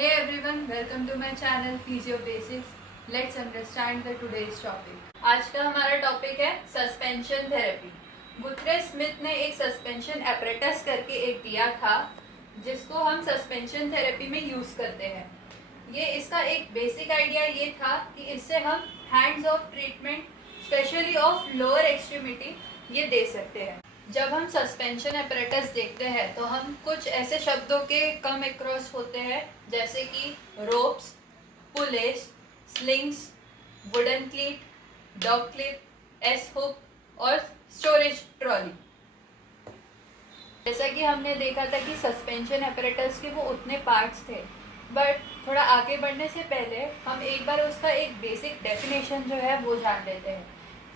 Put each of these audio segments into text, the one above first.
Hey everyone, welcome to my channel Physio Basics. Let's understand the today's topic. आज का हमारा topic है suspension therapy. गुथरे Smith ने एक सस्पेंशन एपरेटस करके एक दिया था जिसको हम सस्पेंशन थेरेपी में यूज करते हैं. ये इसका एक बेसिक आइडिया ये था कि इससे हम hands of treatment specially of lower extremity ये दे सकते हैं. जब हम सस्पेंशन एपरेटस देखते हैं तो हम कुछ ऐसे शब्दों के कम अक्रॉस होते हैं जैसे कि ropes, pulleys, slings, wooden cleat, dog clip, S hook और स्टोरेज ट्रॉली. जैसा कि हमने देखा था कि सस्पेंशन एपरेटस के वो उतने पार्ट्स थे, बट थोड़ा आगे बढ़ने से पहले हम एक बार उसका एक बेसिक डेफिनेशन जो है वो जान लेते हैं.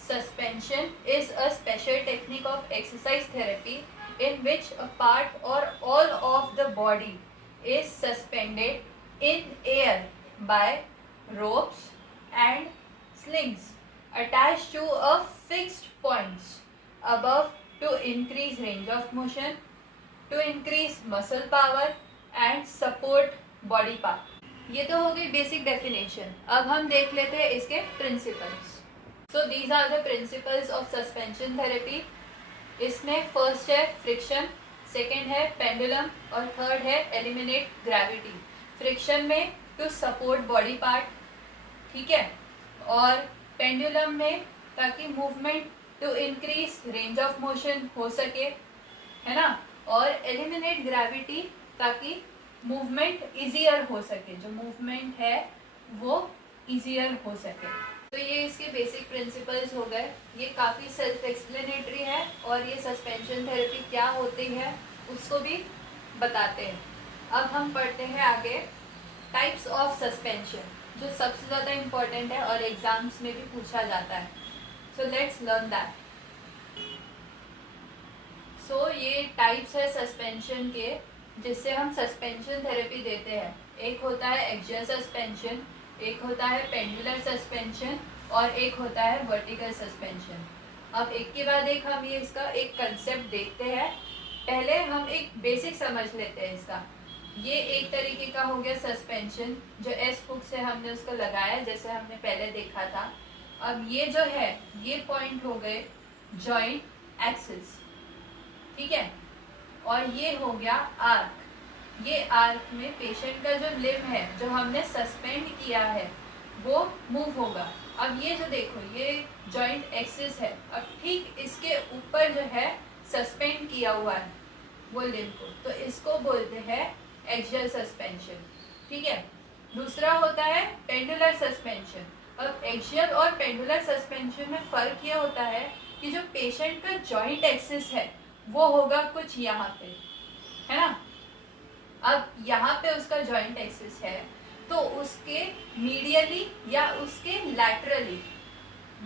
Suspension is a special technique of exercise therapy in which a part or all of the body is suspended in air by ropes and slings attached to a fixed points above to increase range of motion, to increase muscle power and support body part. ये तो हो गई basic definition. अब हम देख लेते हैं इसके principles. So these are the principles of suspension therapy. इसमें फर्स्ट है फ्रिक्शन, सेकेंड है पेंडुलम और थर्ड है एलिमिनेट ग्रेविटी. फ्रिक्शन में टू सपोर्ट बॉडी पार्ट, ठीक है, और पेंडुलम में ताकि movement to increase range of motion हो सके, है ना, और एलिमिनेट ग्रेविटी ताकि मूवमेंट इजियर हो सके, जो मूवमेंट है वो इजियर हो सके. तो ये इसके बेसिक प्रिंसिपल्स हो गए. ये काफ़ी सेल्फ एक्सप्लेनेटरी है और ये सस्पेंशन थेरेपी क्या होती है उसको भी बताते हैं. अब हम पढ़ते हैं आगे टाइप्स ऑफ सस्पेंशन, जो सबसे ज़्यादा इम्पोर्टेंट है और एग्जाम्स में भी पूछा जाता है. So let's learn that. So ये टाइप्स है सस्पेंशन के जिससे हम सस्पेंशन थेरेपी देते हैं. एक होता है एक्सियल सस्पेंशन, एक होता है पेंडुलर सस्पेंशन और एक होता है वर्टिकल सस्पेंशन. अब एक के बाद एक हम ये इसका एक कंसेप्ट देखते हैं. पहले हम एक बेसिक समझ लेते हैं इसका. ये एक तरीके का हो गया सस्पेंशन जो एस हुक से हमने उसको लगाया जैसे हमने पहले देखा था. अब ये जो है ये पॉइंट हो गए जॉइंट एक्सिस, ठीक है, और ये हो गया आर्क. ये आर्क में पेशेंट का जो लिम्ब है जो हमने सस्पेंड किया है वो मूव होगा. अब ये जो देखो ये जॉइंट एक्सिस है, अब ठीक इसके ऊपर जो है सस्पेंड किया हुआ है वो लिम्ब को, तो इसको बोलते हैं एक्सियल सस्पेंशन, ठीक है. दूसरा होता है पेंडुलर सस्पेंशन. अब एक्सियल और पेंडुलर सस्पेंशन में फर्क ये होता है कि जो पेशेंट का जॉइंट एक्सिस है वो होगा कुछ यहाँ पे, है ना. अब यहाँ पे उसका जॉइंट एक्सिस है तो उसके मीडियली या उसके लैटरली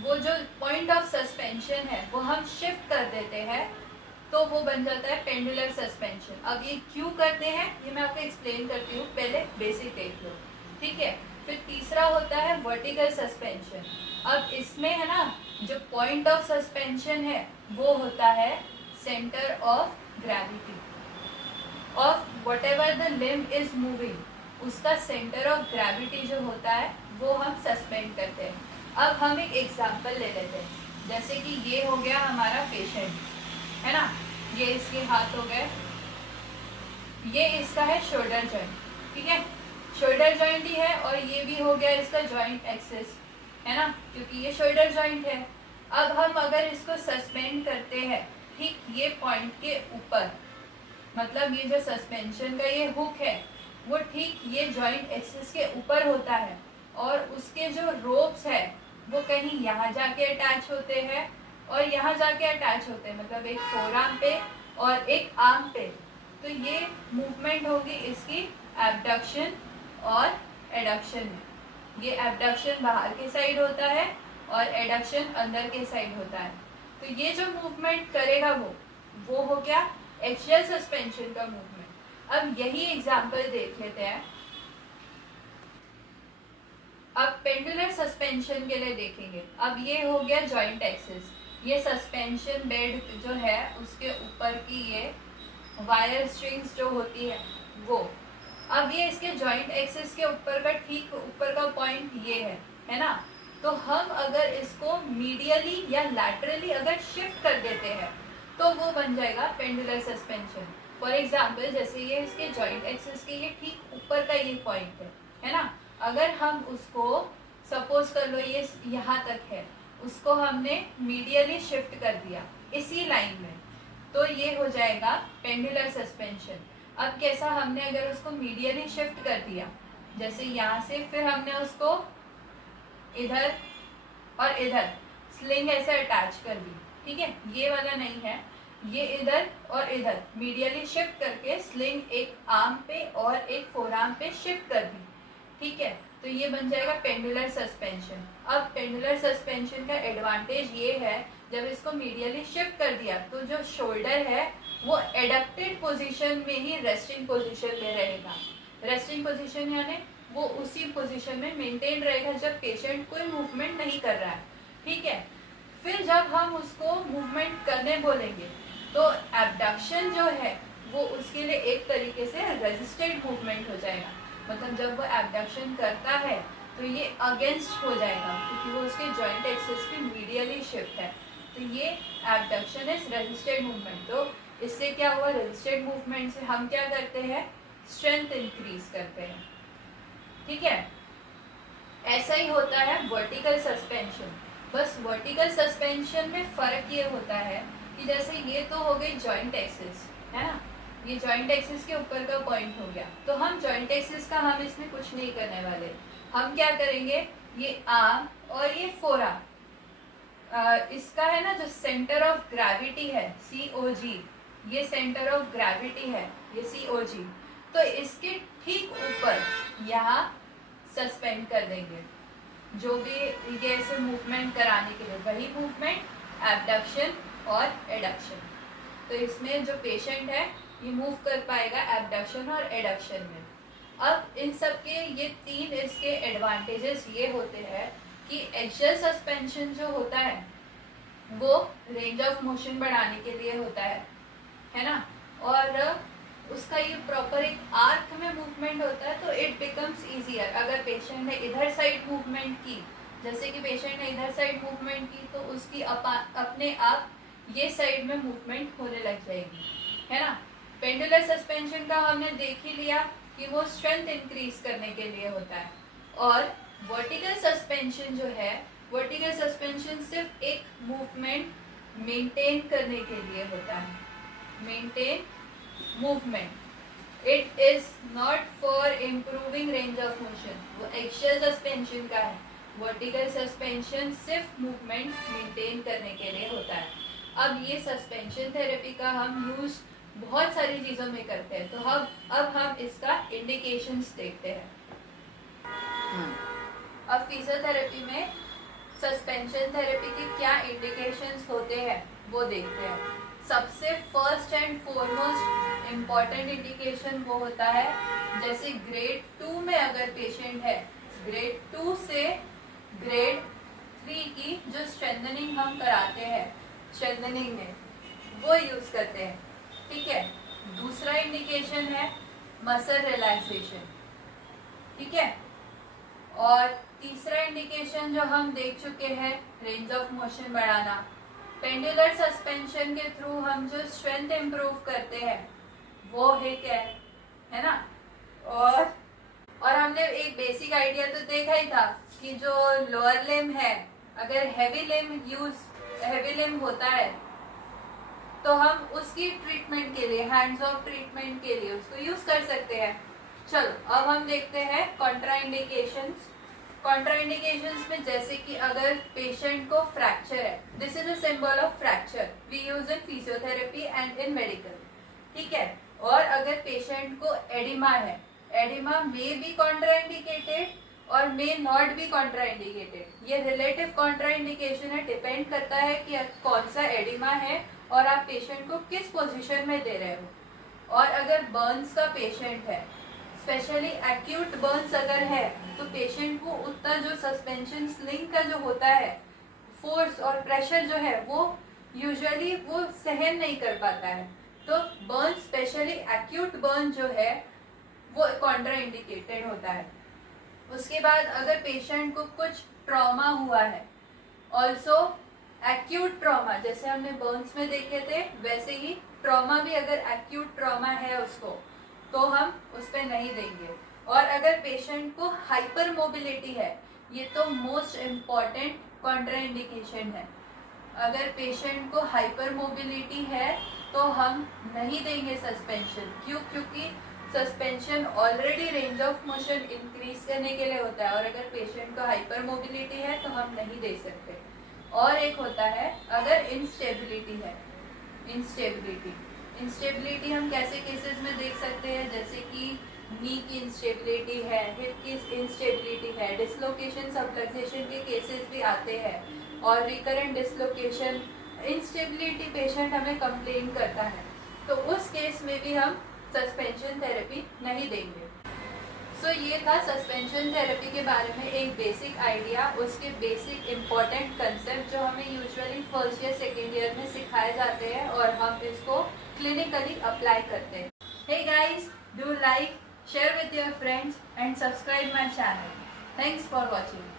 वो जो पॉइंट ऑफ सस्पेंशन है वो हम शिफ्ट कर देते हैं तो वो बन जाता है पेंडुलर सस्पेंशन. अब ये क्यों करते हैं ये मैं आपको एक्सप्लेन करती हूँ, पहले बेसिक देख लो, ठीक है. फिर तीसरा होता है वर्टिकल सस्पेंशन. अब इसमें है ना जो पॉइंट ऑफ सस्पेंशन है वो होता है centre of gravity of whatever the limb is moving, उसका सेंटर ऑफ ग्रेविटी जो होता है वो हम सस्पेंड करते हैं. अब हम एक एग्जांपल ले लेते हैं. जैसे कि ये हो गया हमारा पेशेंट, है ना, ये इसके हाथ हो गए, ये इसका है शोल्डर जॉइंट, ठीक है, शोल्डर जॉइंट ही है, और ये भी हो गया इसका जॉइंट एक्सिस, है ना, क्योंकि ये शोल्डर जॉइंट है. अब हम अगर इसको सस्पेंड करते हैं ठीक ये पॉइंट के ऊपर, मतलब ये जो सस्पेंशन का ये हुक है वो ठीक ये जॉइंट एक्सिस के ऊपर होता है और उसके जो रोप्स है वो कहीं यहाँ जाके अटैच होते हैं और यहाँ जाके अटैच होते हैं, मतलब एक फोरआर्म पे और एक आर्म पे. तो ये मूवमेंट होगी इसकी एब्डक्शन और एडक्शन में. ये एब्डक्शन बाहर के साइड होता है और एडक्शन अंदर के साइड होता है. तो ये जो मूवमेंट करेगा वो हो गया एक्सियल सस्पेंशन का मूवमेंट. अब यही एग्जांपल देख लेते हैं. अब पेंडुलर सस्पेंशन के लिए देखेंगे. अब ये हो गया जॉइंट एक्सिस, ये सस्पेंशन बेड जो है उसके ऊपर की ये वायर स्ट्रिंग्स जो होती है वो, अब ये इसके जॉइंट एक्सिस के ऊपर का ठीक ऊपर का पॉइंट ये है ना। तो हम अगर इसको मीडियली या लैटरली अगर शिफ्ट कर देते हैं तो वो बन जाएगा पेंडुलर सस्पेंशन। फॉर एग्जाम्पल जैसे ये इसके जॉइंट एक्सिस के ये ठीक ऊपर का ये पॉइंट है ना। अगर हम उसको सपोज कर लो ये यहाँ तक है, उसको हमने मीडियली शिफ्ट कर दिया इसी लाइन में, तो ये हो जाएगा पेंडुलर सस्पेंशन। अब कैसा, हमने अगर उसको मीडियली शिफ्ट कर दिया, जैसे यहाँ से फिर हमने उसको इधर और इधर स्लिंग ऐसे अटैच कर दी, ठीक है, ये वाला नहीं है, ये इधर और इधर मीडियली शिफ्ट करके स्लिंग एक आर्म पे और एक फोर आर्म पे शिफ्ट कर दी, ठीक है, तो ये बन जाएगा पेंडुलर सस्पेंशन। अब पेंडुलर सस्पेंशन का एडवांटेज ये है, जब इसको मीडियली शिफ्ट कर दिया तो जो शोल्डर है वो एडप्टेड पोजीशन में ही रेस्टिंग पोजीशन में रहेगा। रेस्टिंग पोजीशन यानी वो उसी पोजीशन में मेंटेन रहेगा जब पेशेंट कोई मूवमेंट नहीं कर रहा है, ठीक है। फिर जब हम उसको मूवमेंट करने बोलेंगे तो एब्डक्शन जो है वो उसके लिए एक तरीके से रेजिस्टेंट मूवमेंट हो जाएगा। मतलब जब वो एब्डक्शन करता है तो ये अगेंस्ट हो जाएगा क्योंकि वो उसके जॉइंट एक्सिस की मीडियली शिफ्ट है, तो ये एब्डक्शन इज रेजिस्टेंट मूवमेंट। तो इससे क्या हुआ, रेजिस्टेंट मूवमेंट से हम क्या करते हैं, स्ट्रेंथ इंक्रीज करते हैं, ठीक है। ऐसा ही होता है वर्टिकल सस्पेंशन। बस वर्टिकल सस्पेंशन में फर्क ये होता है कि जैसे ये तो हो गई जॉइंट एक्सिस, है ना, ये जॉइंट एक्सिस के ऊपर का पॉइंट हो गया, तो हम जॉइंट एक्सिस का हम इसमें कुछ नहीं करने वाले। हम क्या करेंगे, ये आर्म और ये फोर आर्म, इसका है ना जो सेंटर ऑफ ग्रेविटी है COG, ये सेंटर ऑफ ग्रेविटी है ये COG, तो इसके ठीक ऊपर यहाँ सस्पेंड कर देंगे। जो भी ये ऐसे मूवमेंट कराने के लिए, वही मूवमेंट एब्डक्शन और एडक्शन, तो इसमें जो पेशेंट है ये मूव कर पाएगा एब्डक्शन और एडक्शन में। अब इन सब के ये तीन इसके एडवांटेजेस ये होते हैं कि एक्सियल सस्पेंशन जो होता है वो रेंज ऑफ मोशन बढ़ाने के लिए होता है ना, और उसका ये प्रॉपर एक आर्क में मूवमेंट होता है, तो इट बिकम्स ईजियर। अगर पेशेंट ने इधर साइड मूवमेंट की, जैसे कि पेशेंट ने इधर साइड मूवमेंट की, तो उसकी अपने आप ये साइड में मूवमेंट होने लग जाएगी, है ना। पेंडुलर सस्पेंशन का हमने देख ही लिया कि वो स्ट्रेंथ इंक्रीज करने के लिए होता है, और वर्टिकल सस्पेंशन जो है, वर्टिकल सस्पेंशन सिर्फ एक मूवमेंट मेंटेन करने के लिए होता है, maintain movement. It is not for improving range of motion. वो एक्सियल सस्पेंशन का है, वर्टिकल सस्पेंशन सिर्फ मूवमेंट मेंटेन करने के लिए होता है। अब ये सस्पेंशन थेरेपी का हम यूज बहुत सारी चीज़ों में करते हैं, तो अब हम इसका इंडिकेशंस देखते हैं। अब फिजियोथेरेपी में सस्पेंशन थेरेपी के क्या इंडिकेशंस होते हैं वो देखते हैं। सबसे first and foremost important indication वो होता है, जैसे ग्रेड 2 में अगर पेशेंट है, ग्रेड 2 से ग्रेड 3 की जो स्ट्रेंथनिंग हम कराते हैं, स्ट्रेंथनिंग में वो यूज करते हैं, ठीक है। दूसरा इंडिकेशन है मसल रिलैक्सेशन, ठीक है। और तीसरा इंडिकेशन जो हम देख चुके हैं, रेंज ऑफ मोशन बढ़ाना। पेंडुलर सस्पेंशन के थ्रू हम जो स्ट्रेंथ इम्प्रूव करते हैं वो है ना। और हमने एक बेसिक आइडिया तो देखा ही था कि जो लोअर लिम्ब है, अगर हैवी लिम्ब होता है तो हम उसकी ट्रीटमेंट के लिए, हैंड्स ऑफ ट्रीटमेंट के लिए उसको यूज कर सकते हैं। चलो अब हम देखते हैं कॉन्ट्राइंडिकेशंस। कॉन्ट्राइंडिकेशंस में जैसे कि अगर पेशेंट को फ्रैक्चर है, this is a symbol of fracture we use in physiotherapy and in medical, ठीक है। और अगर पेशेंट को एडिमा है, एडिमा मे बी कॉन्ट्राइंडिकेटेड और मे नॉट बी कॉन्ट्राइंडिकेटेड। ये रिलेटिव कॉन्ट्राइंडिकेशन है, डिपेंड करता है कि कौन सा एडिमा है और आप पेशेंट को किस पोजीशन में दे रहे हो। और अगर बर्न्स का पेशेंट है, स्पेशली एक्यूट बर्न्स अगर है, तो पेशेंट को उतना जो सस्पेंशन स्लिंग का जो होता है फोर्स और प्रेशर जो है वो यूजुअली वो सहन नहीं कर पाता है। तो बर्न, स्पेशली एक्यूट बर्न जो है वो कॉन्ट्राइंडिकेटेड होता है। उसके बाद अगर पेशेंट को कुछ ट्रॉमा हुआ है, ऑल्सो एक्यूट ट्रॉमा, जैसे हमने बर्न्स में देखे थे वैसे ही ट्रॉमा भी, अगर एक्यूट ट्रॉमा है उसको तो हम उस पर नहीं देंगे। और अगर पेशेंट को हाइपर मोबिलिटी है, ये तो मोस्ट इम्पॉर्टेंट कॉन्ट्राइंडिकेशन है। अगर पेशेंट को हाइपर मोबिलिटी है तो हम नहीं देंगे सस्पेंशन। क्यों? क्योंकि suspension already range of motion increase करने के लिए होता है, और अगर पेशेंट को हाइपर मोबिलिटी है तो हम नहीं दे सकते। और एक होता है अगर इंस्टेबिलिटी है। इंस्टेबिलिटी हम कैसे केसेस में देख सकते हैं, जैसे कि नी की इंस्टेबिलिटी है, हिप की इंस्टेबिलिटी है, डिसलोकेशन सबलक्सेशन के केसेस भी आते हैं, और रिकरेंट डिसलोकेशन इंस्टेबिलिटी पेशेंट हमें कंप्लेन करता है, तो उस केस में भी हम सस्पेंशन थेरेपी नहीं देंगे। सो ये था सस्पेंशन थेरेपी के बारे में एक बेसिक आइडिया, उसके बेसिक इम्पॉर्टेंट कंसेप्ट जो हमें यूजुअली फर्स्ट या सेकेंड ईयर में सिखाए जाते हैं और हम इसको क्लिनिकली अप्लाई करते हैं। Hey guys, do like, share with your friends and subscribe my channel. Thanks for watching.